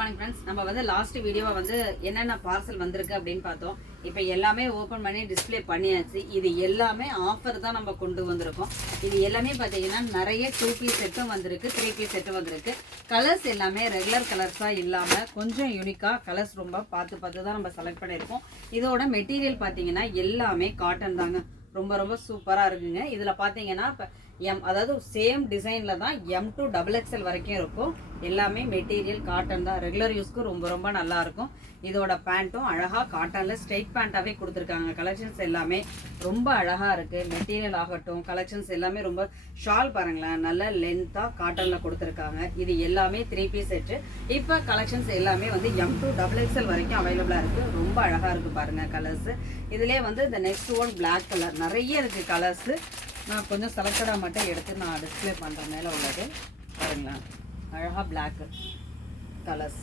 Morning friends. நம்ம வந்து last வீடியோவை வந்து என்னென்ன பார்சல் வந்திருக்கு அப்படின்னு பார்த்தோம். இப்போ எல்லாமே ஓப்பன் பண்ணி டிஸ்பிளே பண்ணியாச்சு. இது எல்லாமே ஆஃபர் தான் நம்ம கொண்டு வந்திருக்கோம். இது எல்லாமே பார்த்தீங்கன்னா நிறைய 2 பீஸ் செட்டும் வந்திருக்கு, 3 பீஸ் செட்டும் வந்திருக்கு. கலர்ஸ் எல்லாமே ரெகுலர் கலர்ஸாக இல்லாமல் கொஞ்சம் யூனிக்காக கலர்ஸ் ரொம்ப பார்த்து தான் நம்ம செலக்ட் பண்ணியிருக்கோம். இதோட மெட்டீரியல் பார்த்தீங்கன்னா எல்லாமே காட்டன் தாங்க. ரொம்ப ரொம்ப சூப்பராக இருக்குங்க. இதில் பார்த்தீங்கன்னா இப்போ அதாவது சேம் டிசைனில் தான் M to XXL வரைக்கும் இருக்கும். எல்லாமே மெட்டீரியல் காட்டன் தான். ரெகுலர் யூஸ்க்கு ரொம்ப ரொம்ப நல்லாயிருக்கும். இதோட பேண்ட்டும் அழகாக காட்டனில் ஸ்ட்ரெயிட் பேண்ட்டாகவே கொடுத்துருக்காங்க. கலெக்ஷன்ஸ் எல்லாமே ரொம்ப அழகாக இருக்குது. மெட்டீரியல் ஆகட்டும், கலெக்ஷன்ஸ் எல்லாமே ரொம்ப ஷால் பாருங்களேன், நல்ல லென்த்தாக காட்டனில் கொடுத்துருக்காங்க. இது எல்லாமே 3 பீஸ் செட்டு. இப்போ கலெக்ஷன்ஸ் எல்லாமே வந்து M to XXL வரைக்கும் அவைலபிளாக இருக்குது. ரொம்ப அழகாக இருக்குது பாருங்கள் கலர்ஸு. இதுலேயே வந்து இந்த நெக்ஸ்ட் ஒன் பிளாக் கலர் நிறைய இருக்குது கலர்ஸு. நான் கொஞ்சம் செலக்டடாக மட்டும் எடுத்து நான் டிஸ்பிளே பண்ணுறேன். மேலே உள்ளது பாருங்களேன், அழகாக பிளாக் கலர்ஸ்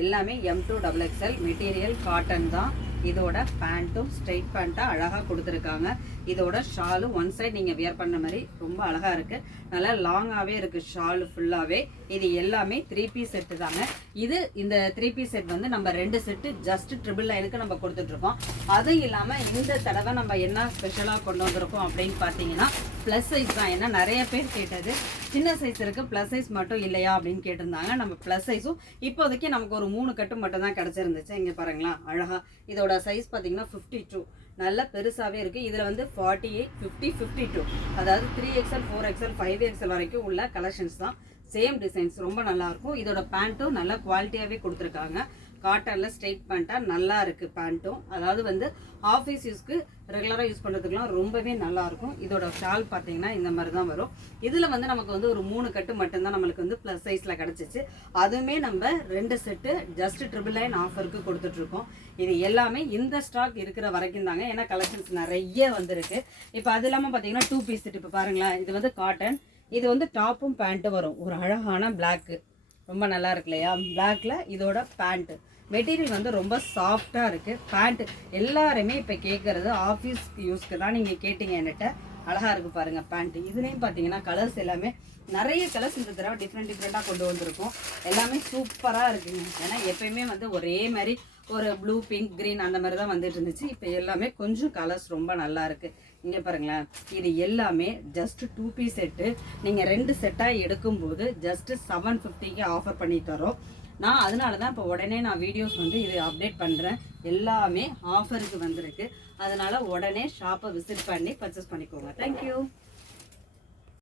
எல்லாமே M to XXL. Material cotton தான். இதோட பேண்ட்டும் ஸ்ட்ரெயிட் பேண்ட்டாக அழகாக கொடுத்துருக்காங்க. இதோட ஷாலும் ஒன் சைட் நீங்கள் வியர் பண்ண மாதிரி ரொம்ப அழகாக இருக்குது. நல்லா லாங்காகவே இருக்குது ஷாலு ஃபுல்லாகவே. இது எல்லாமே 3 பீஸ் செட்டு தாங்க. இந்த 3 பீஸ் செட் வந்து நம்ம 2 செட்டு ஜஸ்ட் 999 நம்ம கொடுத்துட்ருக்கோம். அதுவும் இல்லாமல் இந்த தடவை நம்ம என்ன ஸ்பெஷலாக கொண்டு வந்திருக்கோம் அப்படின்னு பார்த்தீங்கன்னா ப்ளஸ் சைஸ் தான். ஏன்னா நிறைய பேர் கேட்டது சின்ன சைஸ் இருக்குது, ப்ளஸ் சைஸ் மட்டும் இல்லையா அப்படின்னு கேட்டிருந்தாங்க. நம்ம ப்ளஸ் சைஸும் இப்போதைக்கு நமக்கு ஒரு 3 கட்டு மட்டும் தான் கிடச்சிருந்துச்சு. இங்கே பாருங்களா அழகாக. இதோட சைஸ் பார்த்தீங்கன்னா 52, நல்ல பெருசாகவே இருக்குது. இதில் வந்து 48, 50, 52, அதாவது 3XL, 4XL, 5XL வரைக்கும் உள்ள கலெக்ஷன்ஸ் தான். சேம் டிசைன்ஸ் ரொம்ப நல்லாயிருக்கும். இதோட பேண்ட்டும் நல்ல குவாலிட்டியாகவே கொடுத்துருக்காங்க. காட்டனில் ஸ்ட்ரெயிட் பேண்ட்டாக நல்லா இருக்குது பேண்ட்டும். அதாவது வந்து ஆஃபீஸ் யூஸ்க்கு ரெகுலராக யூஸ் பண்ணுறதுக்குலாம் ரொம்பவே நல்லாயிருக்கும். இதோட ஷால் பார்த்தீங்கன்னா இந்த மாதிரி தான் வரும். இதில் வந்து நமக்கு வந்து ஒரு 3 கட்டு மட்டும்தான் நம்மளுக்கு வந்து ப்ளஸ் சைஸில் கிடச்சிச்சு. அதுவுமே நம்ம 2 செட்டு ஜஸ்ட் 999 ஆஃபருக்கு கொடுத்துட்ருக்கோம். இது எல்லாமே இந்த ஸ்டாக் இருக்கிற வரைக்கும் தாங்க. ஏன்னா கலெக்ஷன்ஸ் நிறைய வந்திருக்கு. இப்போ அது இல்லாமல் பார்த்தீங்கன்னா 2 பீஸ் செட். இப்போ பாருங்களேன், இது வந்து காட்டன். இது வந்து டாப்பும் பேண்ட்டும் வரும். ஒரு அழகான பிளாக்கு, ரொம்ப நல்லா இருக்கு இல்லையா? பிளாக்ல இதோட பேண்ட்டு மெட்டீரியல் வந்து ரொம்ப சாஃப்டாக இருக்குது. பேண்ட்டு எல்லாருமே இப்போ கேட்குறது ஆஃபீஸ் யூஸ்க்கு தான் நீங்கள் கேட்டிங்க என்கிட்ட. அழகாக இருக்குது பாருங்கள் பேண்ட்டு. இதுலேயும் பார்த்தீங்கன்னா கலர்ஸ் எல்லாமே நிறைய கலர்ஸ் இந்த தடவை டிஃப்ரெண்ட்டாக கொண்டு வந்திருக்கோம். எல்லாமே சூப்பராக இருக்குங்க. ஏன்னா எப்பயுமே வந்து ஒரே மாதிரி ஒரு ப்ளூ, பிங்க், க்ரீன் அந்த மாதிரி தான் வந்துட்டு இருந்துச்சு. இப்போ எல்லாமே கொஞ்சம் கலர்ஸ் ரொம்ப நல்லா இருக்குது. இங்கே பாருங்களேன், இது எல்லாமே ஜஸ்ட் 2 பீஸ் செட்டு. நீங்கள் 2 செட்டாக எடுக்கும்போது ஜஸ்ட்டு 750க்கு ஆஃபர் பண்ணி தரோம். நான் அதனால தான் இப்போ உடனே நான் வீடியோஸ் வந்து இது அப்டேட் பண்ணுறேன். எல்லாமே ஆஃபருக்கு வந்திருக்கு. அதனால் உடனே ஷாப்பை விசிட் பண்ணி பர்ச்சேஸ் பண்ணிக்கோங்க. தேங்க்யூ.